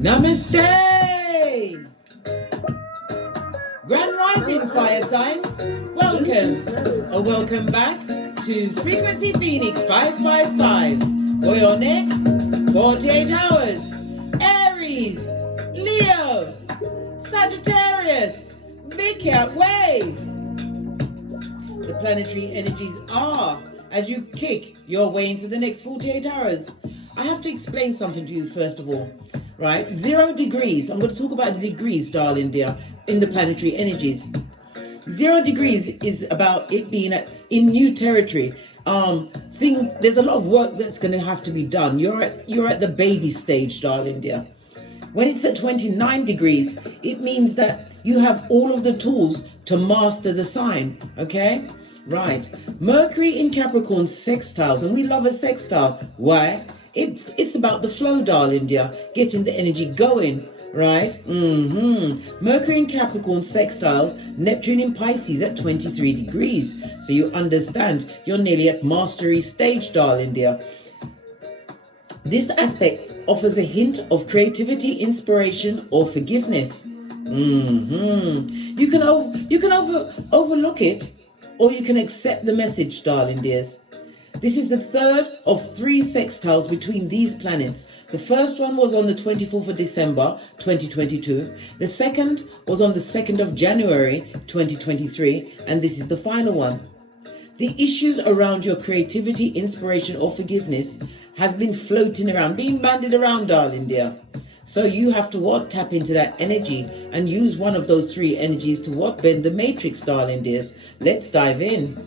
Namaste! Grand Rising Fire Signs, welcome or welcome back to Frequency Phoenix 555 for your next 48 hours. Aries, Leo, Sagittarius, Big Cat Wave. The planetary energies are as you kick your way into the next 48 hours. I have to explain something to you first of all, right? 0 degrees. I'm going to talk about the degrees, darling dear, in the planetary energies. 0 degrees is about it being in new territory. There's a lot of work that's going to have to be done. You're at the baby stage, darling dear. When it's at 29 degrees, it means that you have all of the tools to master the sign, okay? Right. Mercury in Capricorn sextiles, and we love a sextile. Why? It's about the flow, darling dear, getting the energy going, right? Mercury in Capricorn sextiles, Neptune in Pisces at 23 degrees. So you understand you're nearly at mastery stage, darling dear. This aspect offers a hint of creativity, inspiration, or forgiveness. You can overlook it, or you can accept the message, darling dears. This is the third of 3 sextiles between these planets. The first one was on the 24th of December, 2022. The second was on the 2nd of January, 2023. And this is the final one. The issues around your creativity, inspiration, or forgiveness has been floating around, being bandied around, darling dear. So you have to tap into that energy and use one of those 3 energies to bend the matrix, darling dears. Let's dive in.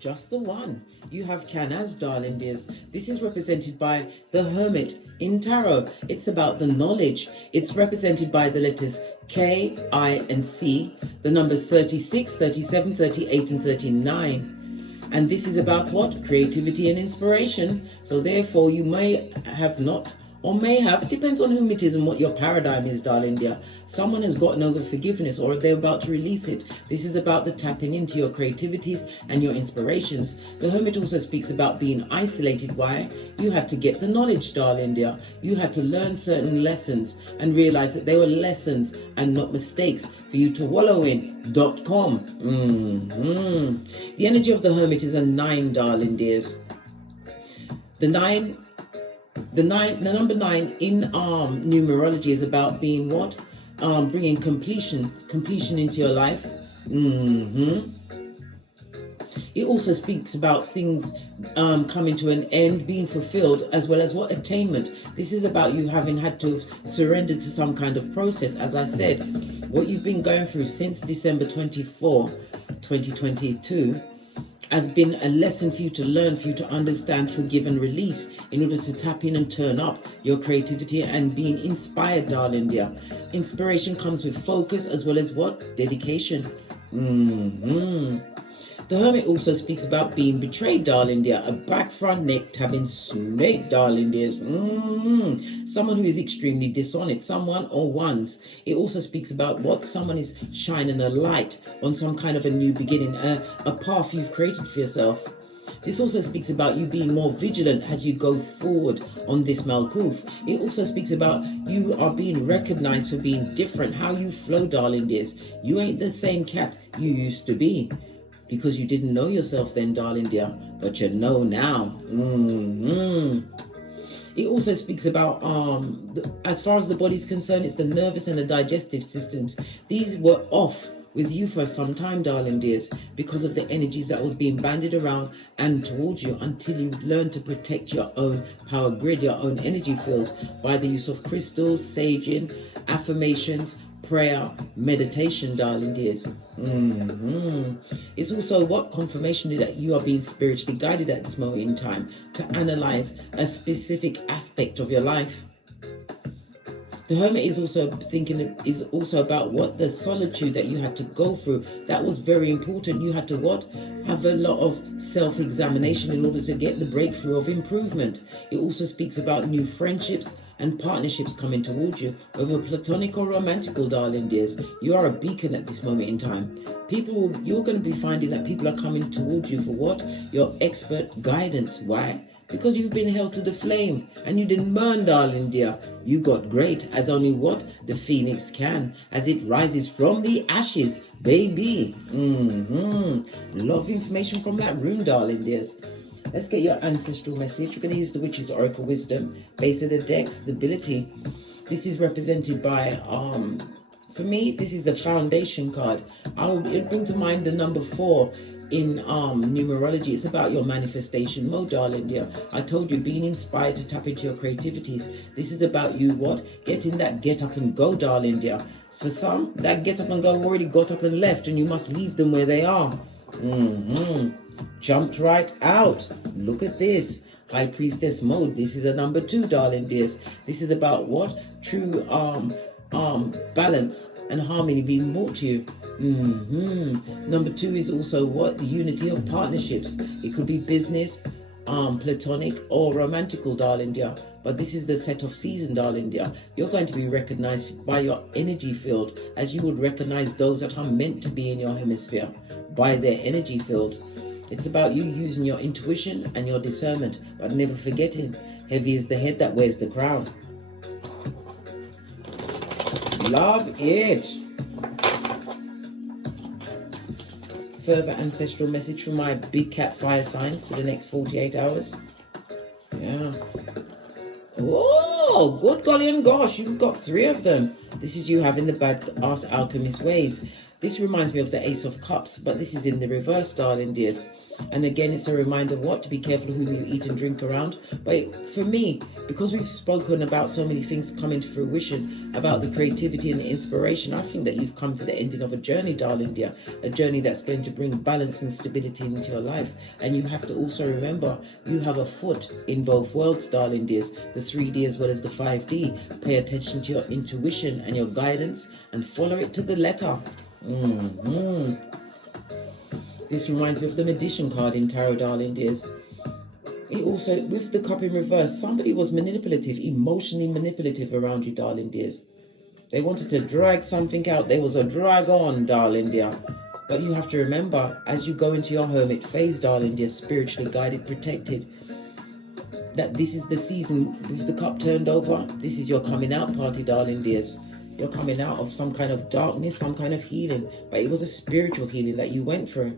Just the one. You have Canas, darling dears. This is represented by the Hermit in Tarot. It's about the knowledge. It's represented by the letters K, I, and C, the numbers 36, 37, 38, and 39. And this is about what? Creativity and inspiration. So therefore, you may have not, or may have, depends on whom it is and what your paradigm is, darling dear. Someone has gotten over forgiveness or they're about to release it. This is about the tapping into your creativities and your inspirations. The Hermit also speaks about being isolated. Why? You had to get the knowledge, darling dear. You had to learn certain lessons and realize that they were lessons and not mistakes for you to wallow in. .com. The energy of the Hermit is a 9, darling dears. The number 9 in numerology is about being what? Bringing completion into your life. It also speaks about things coming to an end, being fulfilled, as well as what? Attainment. This is about you having had to surrender to some kind of process. As I said, what you've been going through since December 24, 2022 has been a lesson for you to learn, for you to understand, forgive and release in order to tap in and turn up your creativity and being inspired, darling dear. Inspiration comes with focus as well as what? Dedication. The Hermit also speaks about being betrayed, darling dear. A back front neck tabbing snake, darling dears. Someone who is extremely dishonest, someone or ones. It also speaks about what? Someone is shining a light on some kind of a new beginning, a path you've created for yourself. This also speaks about you being more vigilant as you go forward on this Malkuth. It also speaks about you are being recognized for being different, how you flow, darling dears. You ain't the same cat you used to be. Because you didn't know yourself then, darling dear, but you know now. It also speaks about, as far as the body's concerned, it's the nervous and the digestive systems. These were off with you for some time, darling dears, because of the energies that was being bandied around and towards you until you learn to protect your own power grid, your own energy fields by the use of crystals, saging, affirmations, prayer, meditation, darling dears. It's also what? Confirmation that you are being spiritually guided at this moment in time to analyze a specific aspect of your life. The Hermit is also about what? The solitude that you had to go through. That was very important. You had to what? Have a lot of self-examination in order to get the breakthrough of improvement. It also speaks about new friendships, and partnerships coming towards you, whether platonic or romantical, darling dears. You are a beacon at this moment in time. You're going to be finding that people are coming towards you for what? Your expert guidance. Why? Because you've been held to the flame and you didn't burn, darling dear. You got great as only what the phoenix can, as it rises from the ashes, baby. A lot of information from that room, darling dears. Let's get your ancestral message. We're going to use the Witch's Oracle Wisdom, base of the deck, stability. This is represented by, for me, this is a foundation card. It brings to mind the number 4 in numerology. It's about your manifestation mode, darling dear. I told you, being inspired to tap into your creativities. This is about you, what? Getting that get up and go, darling dear. For some, that get up and go already got up and left, and you must leave them where they are. Jumped right out. Look at this. High Priestess mode. This is a number 2, darling dears. This is about what? True balance and harmony being brought to you. Number 2 is also what? The unity of partnerships. It could be business, platonic or romantical, darling dear. But this is the set of season, darling dear. You're going to be recognized by your energy field, as you would recognize those that are meant to be in your hemisphere by their energy field. It's about you using your intuition and your discernment, but never forgetting, heavy is the head that wears the crown. Love it. Further ancestral message from my big cat fire signs for the next 48 hours. Yeah. Oh, good golly and gosh, you've got 3 of them. This is you having the bad ass alchemist ways. This reminds me of the Ace of Cups, but this is in the reverse, darling dears. And again, it's a reminder what? To be careful who you eat and drink around. But for me, because we've spoken about so many things coming to fruition, about the creativity and the inspiration, I think that you've come to the ending of a journey, darling dear. A journey that's going to bring balance and stability into your life. And you have to also remember, you have a foot in both worlds, darling dears. The 3D as well as the 5D. Pay attention to your intuition and your guidance and follow it to the letter. This reminds me of the Magician card in Tarot, darling dears. It also, with the Cup in reverse, somebody was manipulative, emotionally manipulative around you, darling dears. They wanted to drag something out. There was a drag on, darling dear. But you have to remember, as you go into your hermit phase, darling dear, spiritually guided, protected, that this is the season with the cup turned over. This is your coming out party, darling dears. You're coming out of some kind of darkness, some kind of healing. But it was a spiritual healing that you went through,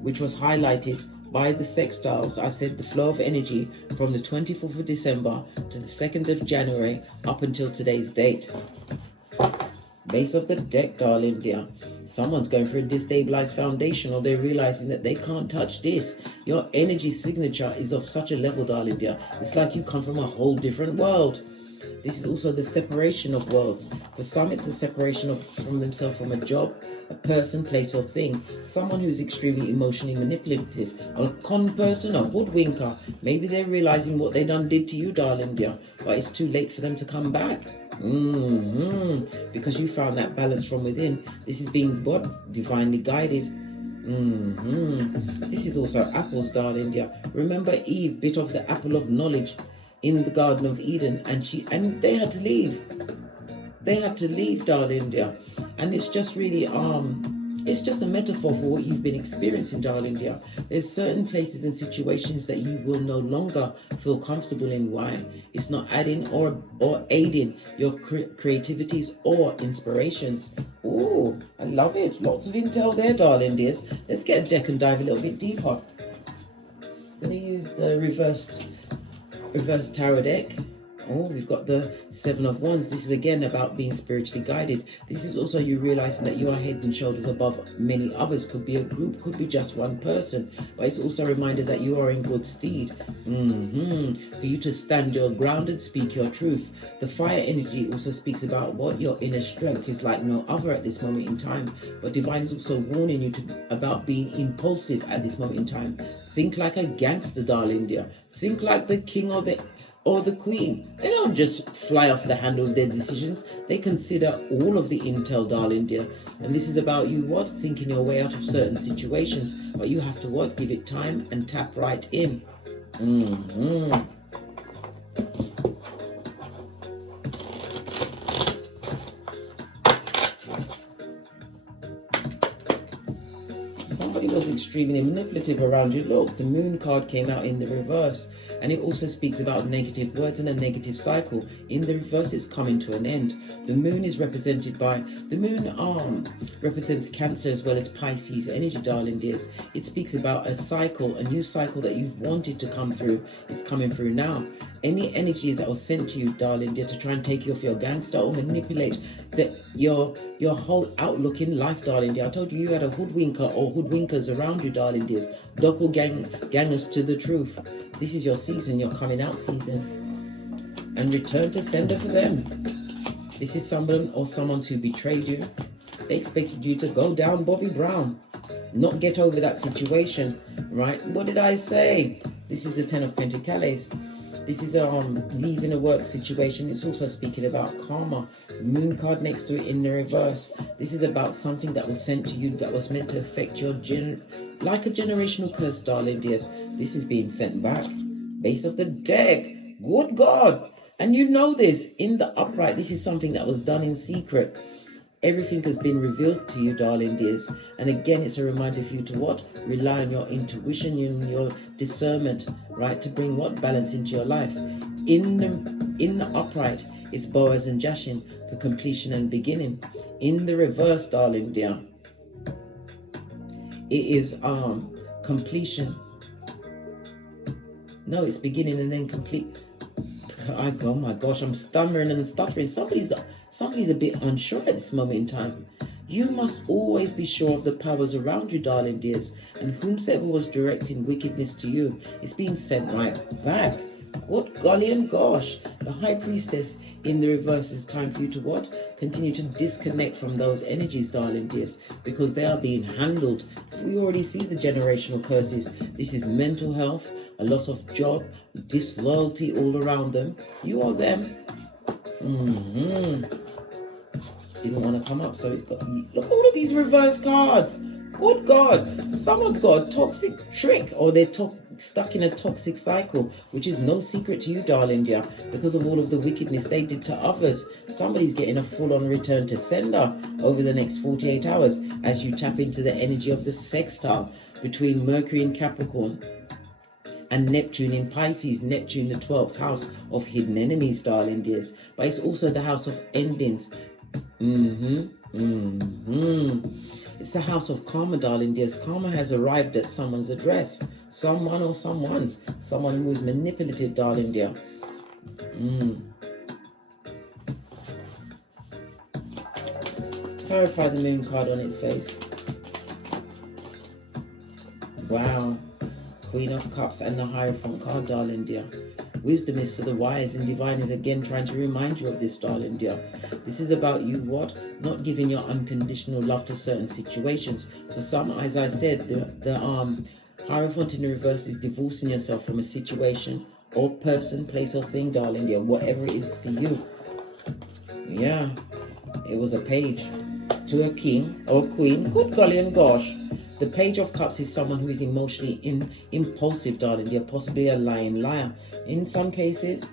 which was highlighted by the sextiles. I said the flow of energy from the 24th of December to the 2nd of January up until today's date. Base of the deck, darling dear. Someone's going for a destabilized foundation, or they're realizing that they can't touch this. Your energy signature is of such a level, darling dear. It's like you come from a whole different world. This is also the separation of worlds. For some, it's a separation from themselves from a job, a person, place, or thing. Someone who's extremely emotionally manipulative. A con person, a hoodwinker. Maybe they're realizing what they done did to you, darling dear. But it's too late for them to come back. Because you found that balance from within. This is being what? Divinely guided. This is also apples, darling dear. Remember Eve bit off the apple of knowledge in the Garden of Eden, and they had to leave. They had to leave, darling dear. And it's just really it's just a metaphor for what you've been experiencing, darling dear. There's certain places and situations that you will no longer feel comfortable in. Why? It's not adding or aiding your creativities or inspirations. Oh, I love it. Lots of intel there, darling dears. Let's get a deck and dive a little bit deeper. I'm going to use the reverse tarot deck. Oh, we've got the 7 of Wands. This is again about being spiritually guided. This is also you realizing that you are head and shoulders above many others. Could be a group, could be just one person. But it's also a reminder that you are in good stead. For you to stand your ground and speak your truth. The fire energy also speaks about what your inner strength is like no other at this moment in time. But divine is also warning you about being impulsive at this moment in time. Think like a gangster, darling dear. Think like the king or the queen. They don't just fly off the handle of their decisions. They consider all of the intel, darling dear. And this is about you what? Thinking your way out of certain situations. But you have to what? Give it time and tap right in. somebody was extremely manipulative around you. Look, the moon card came out in the reverse, and it also speaks about negative words and a negative cycle. In the reverse, it's coming to an end. The moon is represented by, the moon represents Cancer as well as Pisces energy, darling dears. It speaks about a cycle, a new cycle that you've wanted to come through. It's coming through now. Any energies that was sent to you, darling dear, to try and take you off your gangster or manipulate your whole outlook in life, darling dear. I told you had a hoodwinker or hoodwinkers around you, darling dears. Doppelgangers to the truth. This is your season, your coming out season. And return to sender for them. This is someone or someone who betrayed you. They expected you to go down Bobby Brown, not get over that situation, right? What did I say? This is the 10 of Pentacles. This is leaving a work situation. It's also speaking about karma. Moon card next to it in the reverse. This is about something that was sent to you that was meant to affect your like a generational curse, darling dears. This is being sent back. Base of the deck. Good God. And you know this. In the upright, this is something that was done in secret. Everything has been revealed to you, darling dears. And again, it's a reminder for you to what? Rely on your intuition, your discernment, right? To bring what? Balance into your life. In the upright, it's Boaz and Jashin for completion and beginning. In the reverse, darling dear, it is completion. No, it's beginning and then complete. Oh my gosh, I'm stammering and stuttering. Somebody's a bit unsure at this moment in time. You must always be sure of the powers around you, darling dears. And whomsoever was directing wickedness to you is being sent right back. Good golly and gosh. The High Priestess in the reverse is time for you to what? Continue to disconnect from those energies, darling dears, because they are being handled. We already see the generational curses. This is mental health, a loss of job, disloyalty all around them. You or them. Didn't want to come up, so it's got, look, all of these reverse cards. Good God, someone's got a toxic trick, or they're stuck in a toxic cycle, which is no secret to you, darling dear, because of all of the wickedness they did to others. Somebody's getting a full-on return to sender over the next 48 hours as you tap into the energy of the sextile between Mercury in Capricorn and Neptune in Pisces. Neptune, the 12th house of hidden enemies, darling dears, but it's also the house of endings. It's the house of karma, darling dears. Karma has arrived at someone's address. Someone or someone's. Someone who is manipulative, darling dear. Clarify the moon card on its face. Wow. Queen of Cups and the Hierophant card, darling dear. Wisdom is for the wise, and divine is again trying to remind you of this, darling dear. This is about you what? Not giving your unconditional love to certain situations. For some, as I said, the Hierophant in the reverse is divorcing yourself from a situation or person, place or thing, darling dear, whatever it is for you. Yeah, it was a page to a king or queen. Good golly and gosh. The Page of Cups is someone who is emotionally impulsive, darling dear, possibly a lying liar. In some cases,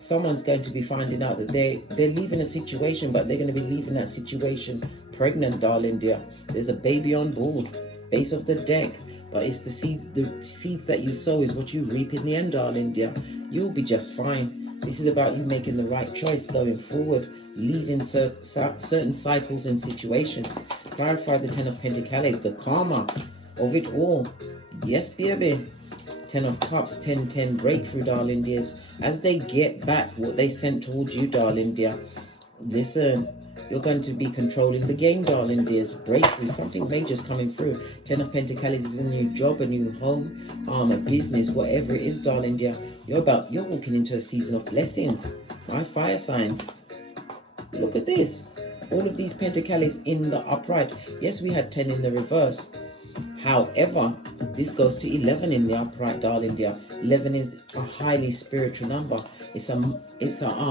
someone's going to be finding out that they're leaving a situation, but they're going to be leaving that situation pregnant, darling dear. There's a baby on board, base of the deck, but it's the seeds that you sow is what you reap in the end, darling dear. You'll be just fine. This is about you making the right choice going forward, leaving certain cycles and situations. Clarify the 10 of Pentacles, the karma of it all. Yes, baby. 10 of Cups, 10-10 breakthrough, darling dears. As they get back what they sent towards you, darling dear. Listen, you're going to be controlling the game, darling dears. Breakthrough, something major is coming through. 10 of Pentacles is a new job, a new home, a business, whatever it is, darling dear. You're walking into a season of blessings. My fire signs. Look at this. All of these Pentacles in the upright. Yes, we had 10 in the reverse. However, this goes to 11 in the upright, darling dear. 11 is a highly spiritual number. It's a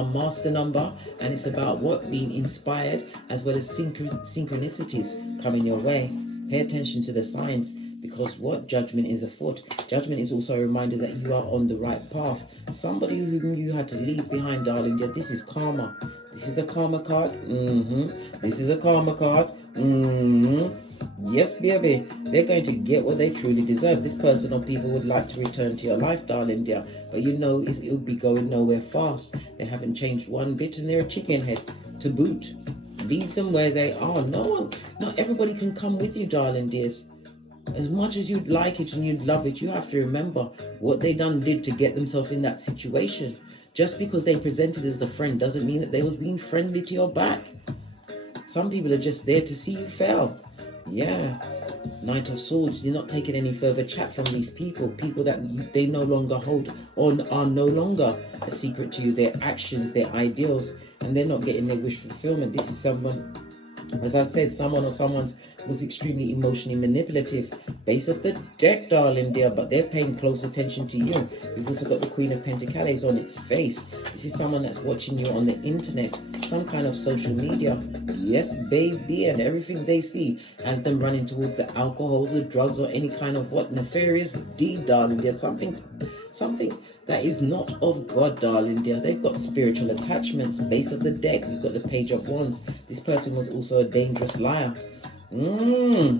master number, and it's about what? Being inspired, as well as synchronicities coming your way. Pay attention to the signs. Because what? Judgment is afoot. Judgment is also a reminder that you are on the right path. Somebody whom you had to leave behind, darling dear. This is karma. This is a karma card. This is a karma card. Yes, baby. They're going to get what they truly deserve. This person or people would like to return to your life, darling dear. But you know it'll be going nowhere fast. They haven't changed one bit and they're a chicken head to boot. Leave them where they are. Not everybody can come with you, darling dears. As much as you'd like it and you'd love it, you have to remember what they did to get themselves in that situation. Just because they presented as the friend doesn't mean that they was being friendly to your back. Some people are just there to see you fail. Yeah. Knight of Swords, you're not taking any further chat from these people. People that they no longer hold or are no longer a secret to you. Their actions, their ideals, and they're not getting their wish fulfillment. This is someone, as I said, someone or someone's was extremely emotionally manipulative. Base of the deck, darling dear, but they're paying close attention to you. We've also got the Queen of Pentacles on its face. This is someone that's watching you on the internet, some kind of social media. Yes, baby, and everything they see has them running towards the alcohol, the drugs, or any kind of nefarious deed, darling dear. Something that is not of God, darling dear. They've got spiritual attachments. Base of the deck, you've got the Page of Wands. This person was also a dangerous liar. Well,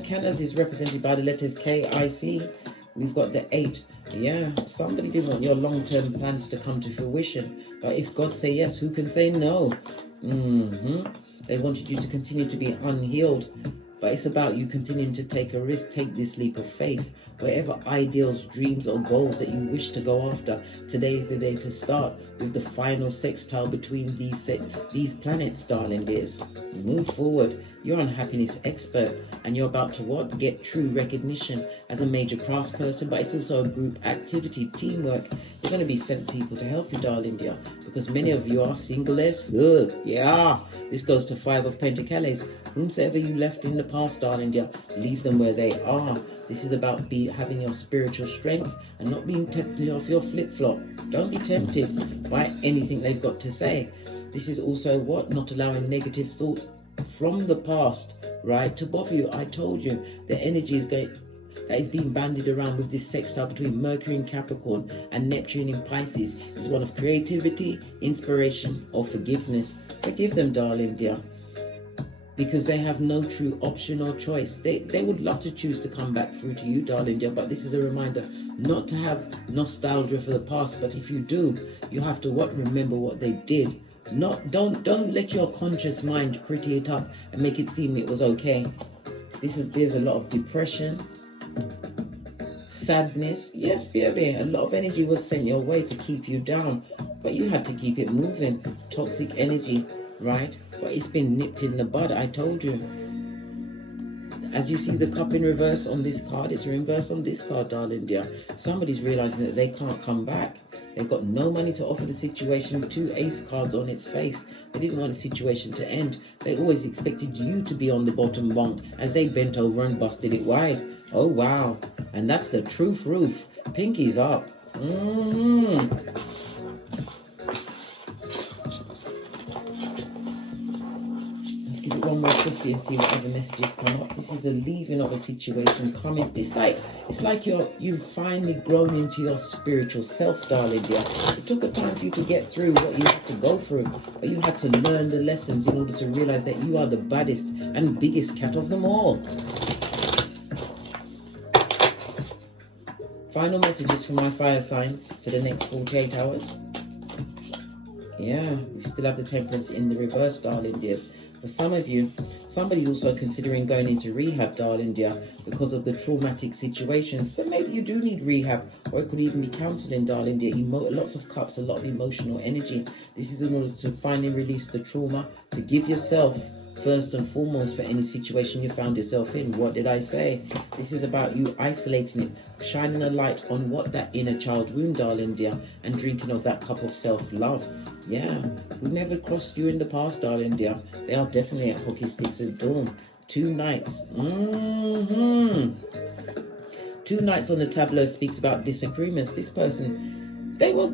Candace is represented by the letters K-I-C. We've got the 8. Yeah, somebody didn't want your long-term plans to come to fruition. But if God say yes, who can say no? They wanted you to continue to be unhealed. But it's about you continuing to take a risk, take this leap of faith. Whatever ideals, dreams, or goals that you wish to go after, today is the day to start with the final sextile between these planets, darling dears. Move forward. You're an happiness expert, and you're about to get true recognition as a major craftsperson, but it's also a group activity, teamwork. You're going to be sent people to help you, darling dear, because many of you are single as fuck. Yeah, this goes to 5 of Pentacles. Whomsoever you left in the past, darling dear, leave them where they are. This is about having your spiritual strength and not being tempted off your flip-flop. Don't be tempted by anything they've got to say. This is also not allowing negative thoughts from the past, right, to bother you. I told you the energy that is being bandied around with this sextile between Mercury in Capricorn and Neptune in Pisces is one of creativity, inspiration, or forgiveness. Forgive them, darling dear, because they have no true option or choice. They would love to choose to come back through to you, darling dear, but this is a reminder not to have nostalgia for the past. But if you do, you have to remember what they did. Don't let your conscious mind pretty it up and make it seem it was okay. There's a lot of depression, sadness. Yes, baby, a lot of energy was sent your way to keep you down, but you had to keep it moving. Toxic energy, right? But it's been nipped in the bud, I told you. As you see the cup in reverse on this card, it's reversed on this card, darling dear. Somebody's realizing that they can't come back. They've got no money to offer the situation. 2 ace cards on its face. They didn't want the situation to end. They always expected you to be on the bottom bunk as they bent over and busted it wide. Oh, wow. And that's the truth roof. Pinkies up. Give it one more 50 and see what other messages come up. This is a leaving of a situation coming. It's like you've finally grown into your spiritual self, darling dear. It took a time for you to get through what you had to go through, but you had to learn the lessons in order to realize that you are the baddest and biggest cat of them all. Final messages for my fire signs for the next 48 hours. Yeah, we still have the Temperance in the reverse, darling dears. For some of you, somebody's also considering going into rehab, darling dear, because of the traumatic situations. So maybe you do need rehab, or it could even be counselling, darling dear. Lots of cups, a lot of emotional energy. This is in order to finally release the trauma. Forgive yourself first and foremost for any situation you found yourself in. What did I say? This is about you isolating it, shining a light on what that inner child wound, darling dear, and drinking of that cup of self-love. Yeah, who never crossed you in the past, darling dear? They are definitely at hockey sticks at dawn. 2 nights. 2 nights on the tableau speaks about disagreements. This person, they was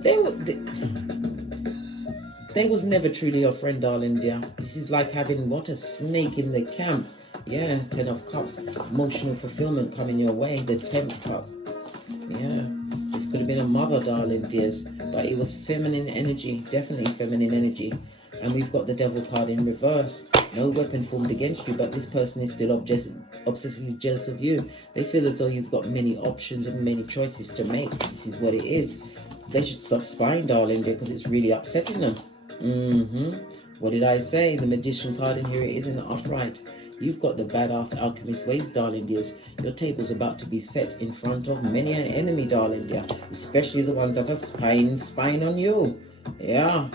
never truly your friend, darling dear. This is like having a snake in the camp. Yeah, 10 of Cups. Emotional fulfillment coming your way. The 10th Cup. Yeah. This could have been a mother, darling dears. But it was feminine energy. Definitely feminine energy. And we've got the Devil card in reverse. No weapon formed against you, but this person is still obsessively jealous of you. They feel as though you've got many options and many choices to make. This is what it is. They should stop spying, darling, because it's really upsetting them. What did I say? The Magician card in here, it is in the upright. You've got the badass alchemist ways, darling dears. Your table's about to be set in front of many an enemy, darling dear. Especially the ones that are spying on you. Yeah.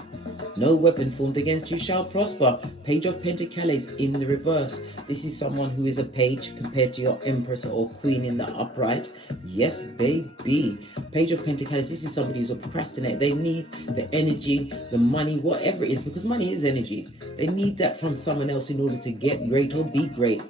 No weapon formed against you shall prosper. Page of Pentacles in the reverse. This is someone who is a page compared to your Empress or Queen in the upright. Yes, baby. Page of Pentacles, this is somebody who's a procrastinator. They need the energy, the money, whatever it is, because money is energy. They need that from someone else in order to get great or be great.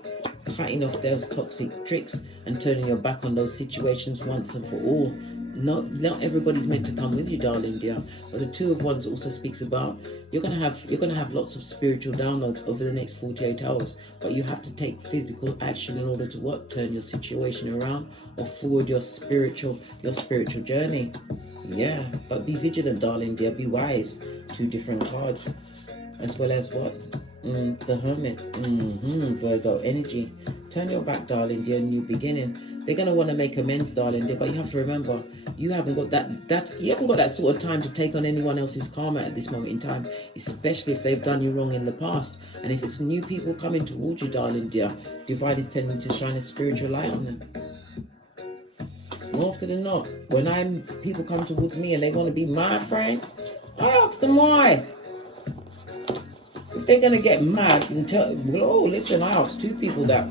Cutting off those toxic tricks and turning your back on those situations once and for all. Not everybody's meant to come with you, darling dear. But the Two of Wands also speaks about you're gonna have lots of spiritual downloads over the next 48 hours. But you have to take physical action in order to what? Turn your situation around or forward your spiritual journey. Yeah, but be vigilant, darling dear. Be wise. 2 different cards, as well as what? The Hermit. Virgo energy. Turn your back, darling dear. New beginning. They're gonna want to make amends, darling dear, but you have to remember you haven't got that sort of time to take on anyone else's karma at this moment in time, especially if they've done you wrong in the past. And if it's new people coming towards you, darling dear, Divine is telling you to shine a spiritual light on them. More often than not, when people come towards me and they want to be my friend, I ask them why. If they're going to get mad and tell, well, oh, listen, I asked 2 people that.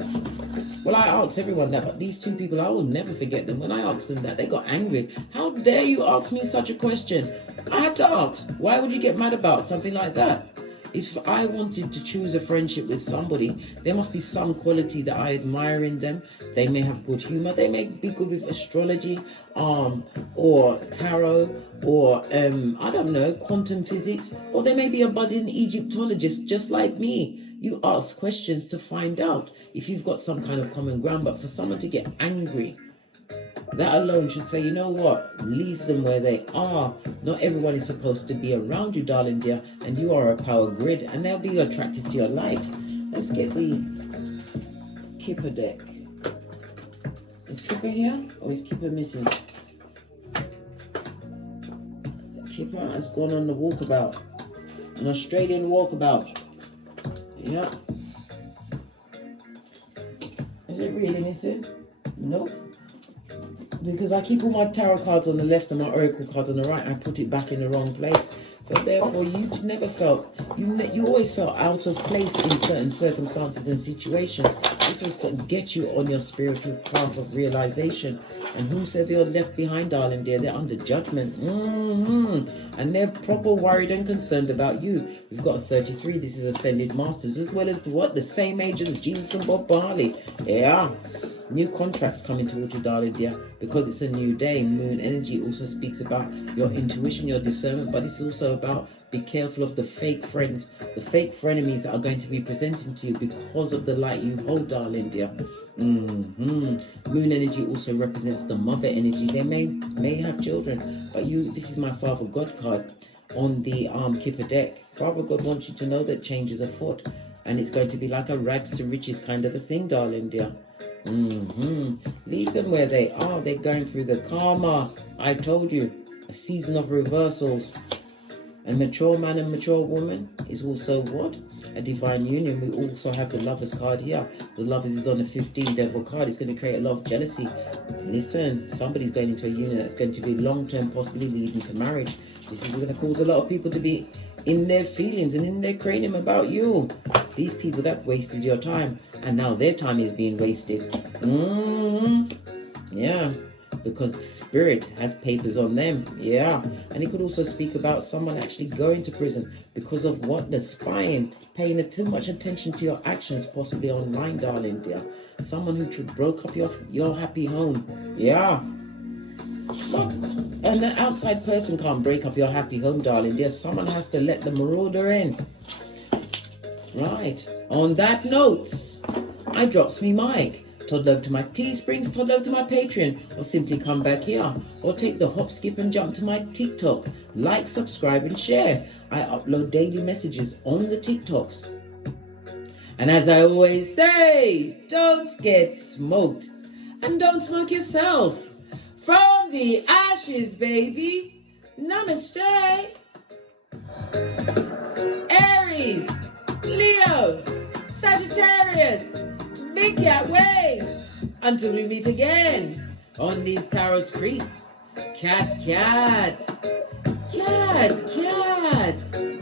Well, I asked everyone that, but these 2 people, I will never forget them. When I asked them that, they got angry. How dare you ask me such a question? I had to ask. Why would you get mad about something like that? If I wanted to choose a friendship with somebody, there must be some quality that I admire in them. They may have good humor. They may be good with astrology, or tarot, or I don't know, quantum physics, or they may be a budding Egyptologist just like me. You ask questions to find out if you've got some kind of common ground. But for someone to get angry, that alone should say, you know what, leave them where they are. Not everyone is supposed to be around you, darling dear, and you are a power grid, and they'll be attracted to your light. Let's get the Kipper deck. Is Kipper here, or is Kipper missing? Kipper has gone on the walkabout, an Australian walkabout. Yeah. Is it really missing? Nope. Because I keep all my tarot cards on the left and my oracle cards on the right. I put it back in the wrong place. So therefore, you never felt, you always felt out of place in certain circumstances and situations. This was to get you on your spiritual path of realization. And whosoever you're left behind, darling dear, they're under judgment. And they're proper worried and concerned about you. We've got a 33. This is Ascended Masters, as well as the same age as Jesus and Bob Marley. Yeah. New contracts coming towards you, darling dear, because it's a new day. Moon energy also speaks about your intuition, your discernment, but it's also about be careful of the fake friends, the fake frenemies that are going to be presenting to you because of the light you hold, darling dear. Moon energy also represents the mother energy. They may have children, but this is my Father God card on the Kipper deck. Father God wants you to know that change is afoot, and it's going to be like a rags to riches kind of a thing, darling dear. Leave them where they are. They're going through the karma. I told you, a season of reversals. A mature man and mature woman is also what? A divine union. We also have the Lovers card here. The Lovers is on the 15 Devil card. It's going to create a lot of jealousy. Listen, somebody's going into a union that's going to be long-term, possibly leading to marriage. This is going to cause a lot of people to be in their feelings and in their cranium about you. These people that wasted your time, and now their time is being wasted. Yeah, because the spirit has papers on them. Yeah, and it could also speak about someone actually going to prison because of what? The spying, paying too much attention to your actions, possibly online, darling dear. Someone who broke up your happy home. Yeah. And the outside person can't break up your happy home, darling dear. Someone has to let the marauder in. Right. On that note, I drops me mic. Toddle over to my Teesprings, toddle over to my Patreon, or simply come back here, or take the hop, skip and jump to my TikTok. Like, subscribe and share. I upload daily messages on the TikToks. And as I always say, don't get smoked. And don't smoke yourself. From the ashes, baby. Namaste. Aries, Leo, Sagittarius, Big Cat Wave. Until we meet again on these tarot streets. Cat, cat. Cat, cat.